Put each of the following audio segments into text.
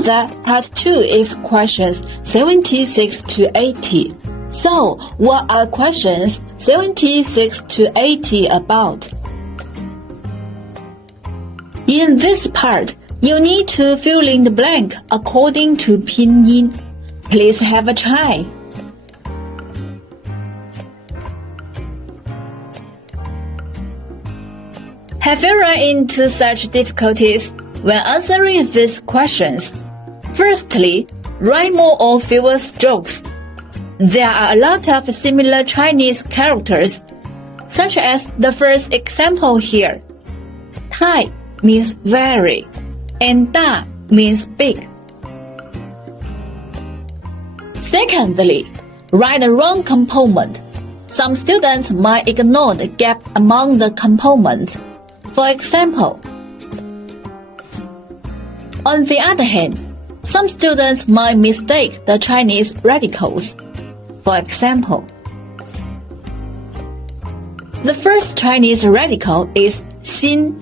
know that part 2 is questions 76 to 80. So, what are questions 76 to 80 about? In this part, you need to fill in the blank according to pinyin. Please have a try. Have you run into such difficulties when answering these questions? Firstly, write more or fewer strokes. There are a lot of similar Chinese characters, such as the first example here. Tai means very, and da means big. Secondly, write the wrong component. Some students might ignore the gap among the components. For example, on the other hand, some students might mistake the Chinese radicals. For example, the first Chinese radical is xin.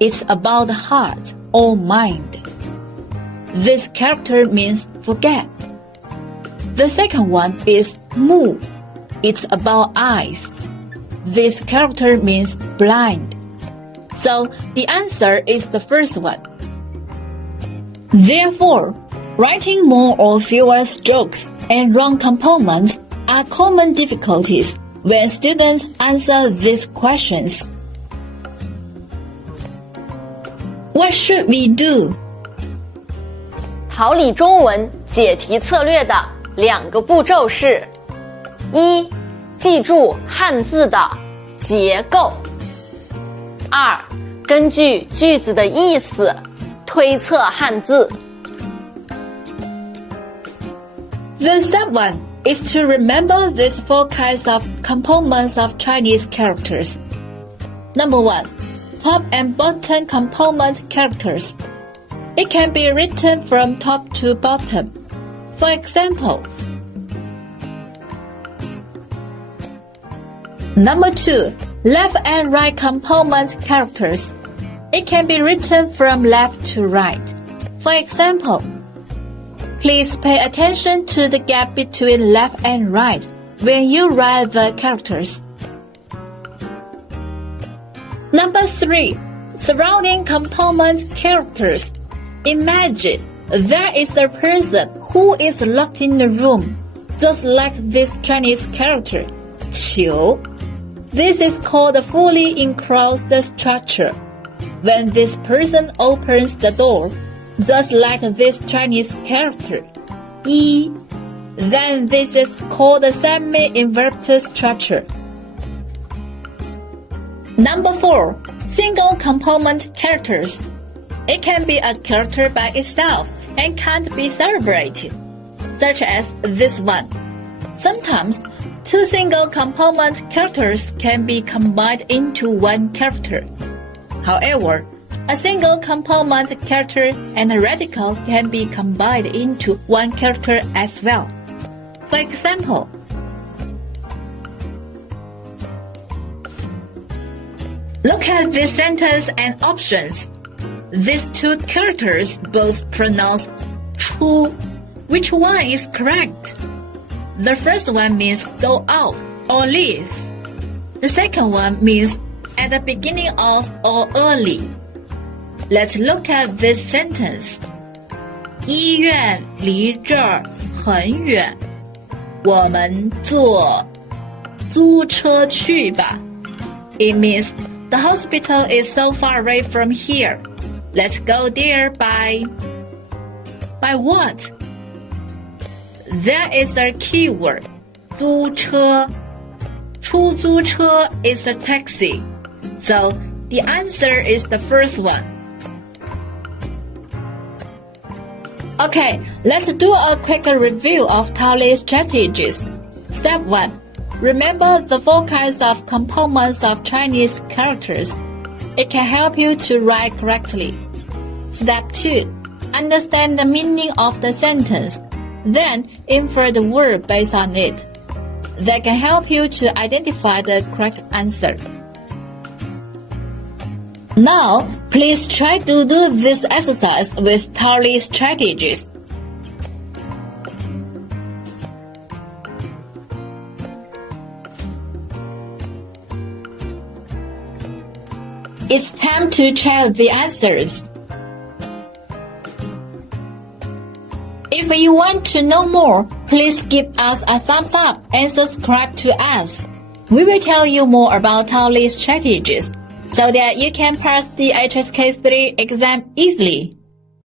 It's about heart or mind. This character means forget. The second one is mu. It's about eyes. This character means blind. So the answer is the first one. Therefore, writing more or fewer strokes and wrong components are common difficulties when students answer these questions. What should we do? 桃李中文解题策略的2个步骤是：一、记住汉字的结构；二、根据句子的意思推测汉字。The step 1 is to remember these 4 kinds of components of Chinese characters. Number 1, top and bottom component characters. It can be written from top to bottom. For example, Number 2, left and right component characters. It can be written from left to right. For example, please pay attention to the gap between left and right when you write the characters. Number 3, surrounding component characters. Imagine there is a person who is locked in the room, just like this Chinese character, 求. This is called a fully enclosed structure. When this person opens the door, just like this Chinese character, 一, then this is called a semi-inverted structure. Number 4, single component characters. It can be a character by itself and can't be celebrated, such as this one. Sometimes, 2 single component characters can be combined into 1 character. However, a single component character and a radical can be combined into 1 character as well. For example, look at this sentence and options. These 2 characters both pronounce 出. Which one is correct? The first one means go out or leave. The second one means at the beginning of or early. Let's look at this sentence. 医院离这儿很远，我们坐租车去吧。It means the hospital is so far away from here. Let's go there by what? That is the keyword. 租车. 出租车 is a taxi. So the answer is the first one. Okay, let's do a quick review of Taoi's strategies. Step 1. Remember the 4 kinds of components of Chinese characters. It can help you to write correctly. Step 2. Understand the meaning of the sentence. Then infer the word based on it. That can help you to identify the correct answer. Now, please try to do this exercise with tally strategies. It's time to check the answers. If you want to know more, please give us a thumbs up and subscribe to us. We will tell you more about tally strategies so that you can pass the HSK 3 exam easily.